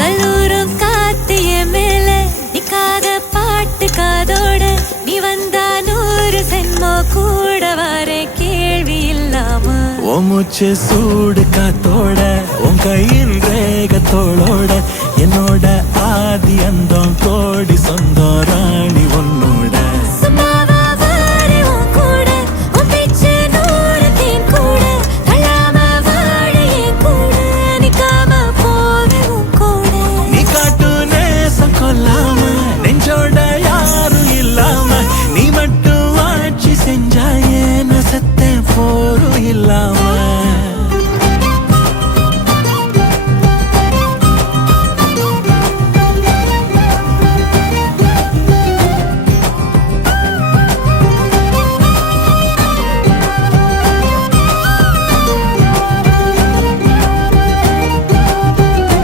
கல்லூரும் காத்திய மேல நிக்காத பாட்டு காதோட நீ வந்தா 100 சென்மோ கூட வர கேள்வி இல்லாம உன் மூச்சு சூடு காத்தோட உன் கையின் ரேகத்தோளோட என்னோட ஆதி அந்தம் கோடி சொந்தோர